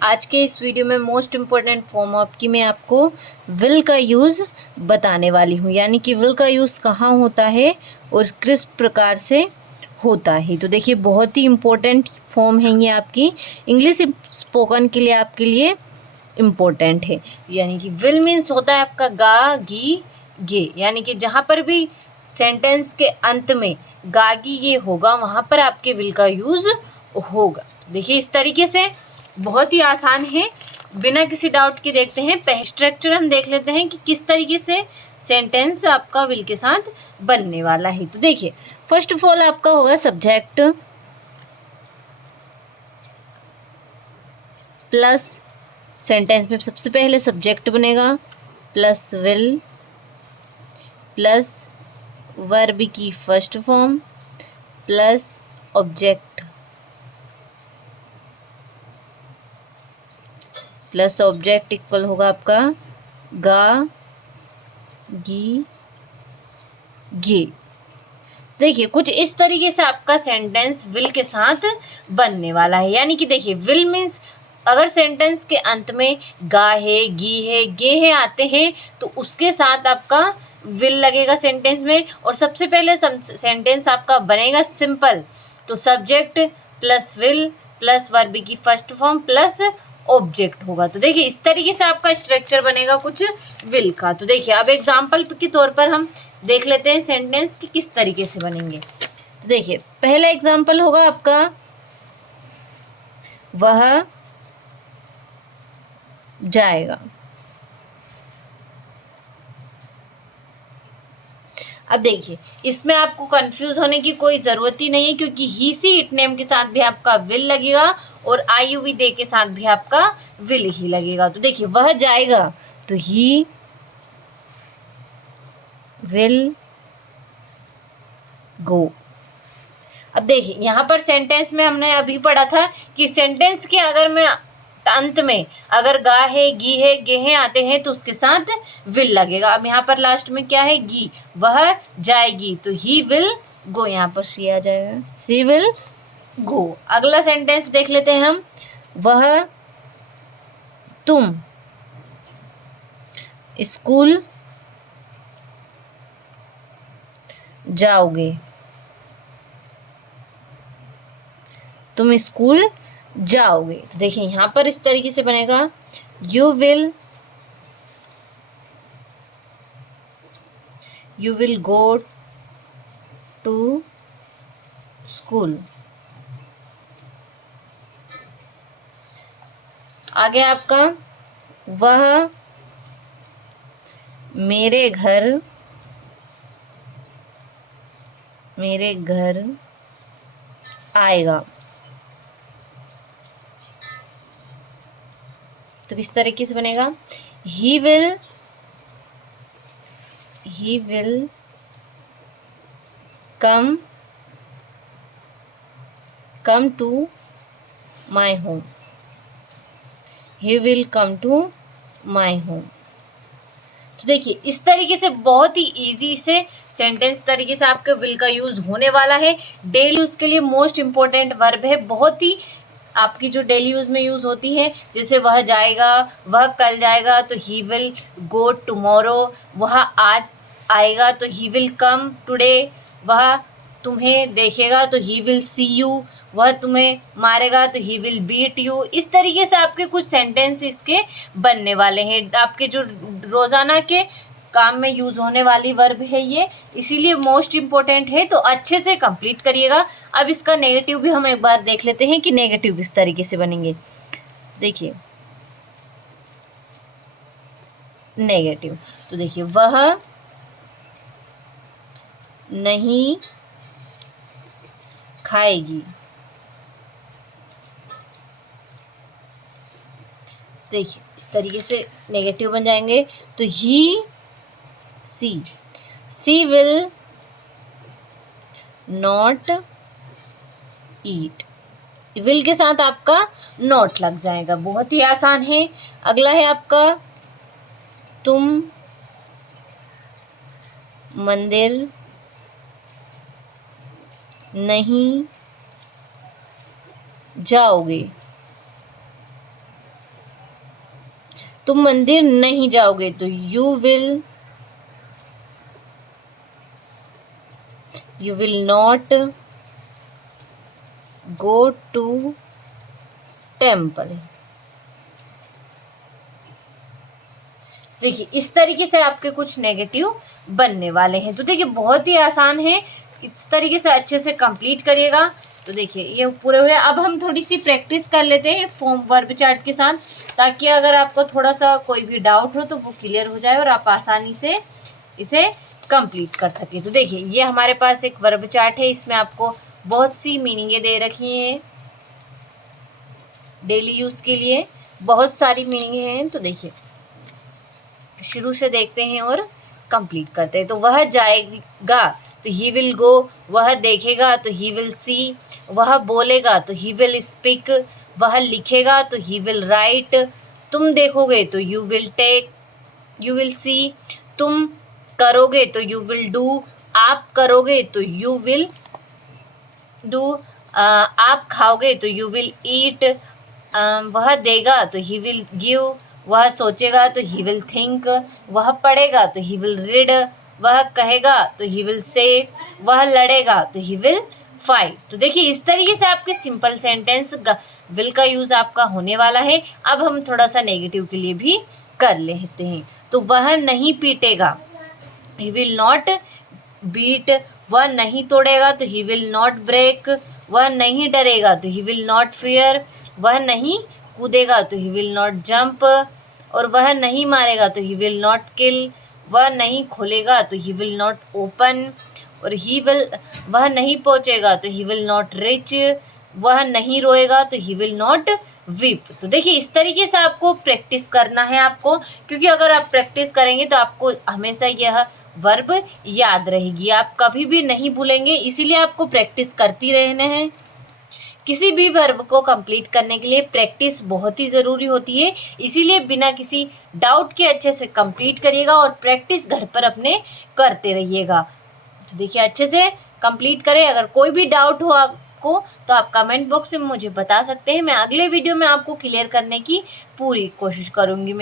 आज के इस वीडियो में मोस्ट इम्पोर्टेंट फॉर्म ऑफ की मैं आपको विल का यूज़ बताने वाली हूँ, यानी कि विल का यूज़ कहाँ होता है और किस प्रकार से होता है। तो देखिए बहुत ही इम्पोर्टेंट फॉर्म है ये, आपकी इंग्लिश स्पोकन के लिए आपके लिए इम्पोर्टेंट है। यानी कि विल मीन्स होता है आपका गा गी गे, यानी कि जहाँ पर भी सेंटेंस के अंत में गागी ये होगा वहाँ पर आपके विल का यूज़ होगा। देखिए इस तरीके से बहुत ही आसान है, बिना किसी डाउट के देखते हैं। पहले स्ट्रक्चर हम देख लेते हैं कि किस तरीके से सेंटेंस आपका विल के साथ बनने वाला है। तो देखिए फर्स्ट ऑफ ऑल आपका होगा सब्जेक्ट प्लस, सेंटेंस में सबसे पहले सब्जेक्ट बनेगा प्लस विल प्लस वर्ब की first form plus object plus object equal होगा आपका गा गी गे। देखिए कुछ इस तरीके से आपका सेंटेंस विल के साथ बनने वाला है। यानी कि देखिए विल मीन्स अगर सेंटेंस के अंत में गा है गी है गे है आते हैं तो उसके साथ आपका विल लगेगा सेंटेंस में, और सबसे पहले सेंटेंस आपका बनेगा सिंपल। तो subject plus will plus verb की फर्स्ट फॉर्म प्लस ऑब्जेक्ट होगा। तो देखिए इस तरीके से आपका स्ट्रक्चर बनेगा कुछ विल का। तो देखिए अब एग्जाम्पल के तौर पर हम देख लेते हैं सेंटेंस कि किस तरीके से बनेंगे। तो देखिए पहला एग्जाम्पल होगा आपका वह जाएगा। अब देखिए इसमें आपको कंफ्यूज होने की कोई ज़रूरत ही नहीं है, क्योंकि ही सी इट नेम के साथ भी आपका विल लगेगा और आई यू वी दे के साथ भी आपका विल ही लगेगा। तो देखिए वह जाएगा तो ही विल गो। अब देखिए यहाँ पर सेंटेंस में हमने अभी पढ़ा था कि सेंटेंस के अगर मैं अंत में अगर गा है गी है गे है आते हैं तो उसके साथ विल लगेगा। अब यहाँ पर लास्ट में क्या है गी, वह जाएगी तो ही विल गो, यहाँ पर सी आ जाएगा सी विल गो। अगला सेंटेंस देख लेते हैं हम, वह तुम स्कूल जाओगे, तुम स्कूल जाओगे। तो देखिए यहाँ पर इस तरीके से बनेगा you will go to school. आगे आपका वह मेरे घर आएगा। तो किस तरीके से बनेगा, he will come to my home, he will come to my home. तो देखिए इस तरीके से बहुत ही इजी से सेंटेंस तरीके से आपके विल का यूज होने वाला है। डेली यूज के लिए मोस्ट इंपॉर्टेंट वर्ब है, बहुत ही आपकी जो डेली यूज में यूज होती है। जैसे वह जाएगा, वह कल जाएगा तो ही विल गो टुमारो, वह आज आएगा तो ही विल कम टुडे, वह तुम्हें देखेगा तो ही विल सी यू, वह तुम्हें मारेगा तो ही विल बीट यू। इस तरीके से आपके कुछ सेंटेंस इसके बनने वाले हैं। आपके जो रोजाना के काम में यूज होने वाली वर्ब है ये, इसीलिए मोस्ट इम्पोर्टेंट है, तो अच्छे से कंप्लीट करिएगा। अब इसका नेगेटिव भी हम एक बार देख लेते हैं कि नेगेटिव किस तरीके से बनेंगे। देखिए नेगेटिव, तो देखिए वह नहीं खाएगी। देखिए इस तरीके से नेगेटिव बन जाएंगे। तो ही सी विल नॉट ईट, विल के साथ आपका नॉट लग जाएगा, बहुत ही आसान है। अगला है आपका तुम मंदिर नहीं जाओगे। तुम मंदिर नहीं जाओगे तो you will not go to temple. देखिए इस तरीके से आपके कुछ नेगेटिव बनने वाले हैं। तो देखिए बहुत ही आसान है, इस तरीके से अच्छे से कंप्लीट करिएगा। तो देखिए ये पूरे हुए। अब हम थोड़ी सी प्रैक्टिस कर लेते हैं फॉर्म वर्ब चार्ट के साथ, ताकि अगर आपको थोड़ा सा कोई भी डाउट हो तो वो क्लियर हो जाए और आप आसानी से इसे कंप्लीट कर सके। तो देखिए ये हमारे पास एक वर्ब चार्ट है, इसमें आपको बहुत सी मीनिंगें दे रखी हैं डेली यूज के लिए, बहुत सारी मीनिंग हैं। तो देखिए शुरू से देखते हैं और कंप्लीट करते हैं। तो वह जाएगा तो ही विल गो, वह देखेगा तो ही विल सी, वह बोलेगा तो ही विल स्पीक, वह लिखेगा तो ही विल राइट, तुम देखोगे तो यू विल सी, तुम करोगे तो यू विल डू, आप करोगे तो यू विल डू, आप खाओगे तो यू विल ईट, वह देगा तो ही विल गिव, वह सोचेगा तो ही विल थिंक, वह पढ़ेगा तो ही विल रीड, वह कहेगा तो ही विल से, वह लड़ेगा तो ही विल फाइट। तो देखिए इस तरीके से आपके सिंपल सेंटेंस विल का यूज आपका होने वाला है। अब हम थोड़ा सा नेगेटिव के लिए भी कर लेते हैं। तो वह नहीं पीटेगा, ही विल नॉट बीट, वह नहीं तोड़ेगा तो ही विल नॉट ब्रेक, वह नहीं डरेगा तो ही विल नॉट फियर, वह नहीं कूदेगा तो ही विल नॉट जंप, और वह नहीं मारेगा तो ही विल नॉट किल, वह नहीं खोलेगा तो ही विल नॉट ओपन, और वह नहीं पहुंचेगा तो ही विल नॉट रिच, वह नहीं रोएगा तो ही विल नॉट वीप। तो देखिए इस तरीके से आपको प्रैक्टिस करना है आपको, क्योंकि अगर आप प्रैक्टिस करेंगे तो आपको हमेशा यह वर्ब याद रहेगी, आप कभी भी नहीं भूलेंगे। इसीलिए आपको प्रैक्टिस करती रहना है। किसी भी वर्ब को कंप्लीट करने के लिए प्रैक्टिस बहुत ही ज़रूरी होती है, इसीलिए बिना किसी डाउट के अच्छे से कंप्लीट करिएगा और प्रैक्टिस घर पर अपने करते रहिएगा। तो देखिए अच्छे से कंप्लीट करें। अगर कोई भी डाउट हो आपको तो आप कमेंट बॉक्स में मुझे बता सकते हैं, मैं अगले वीडियो में आपको क्लियर करने की पूरी कोशिश करूँगी।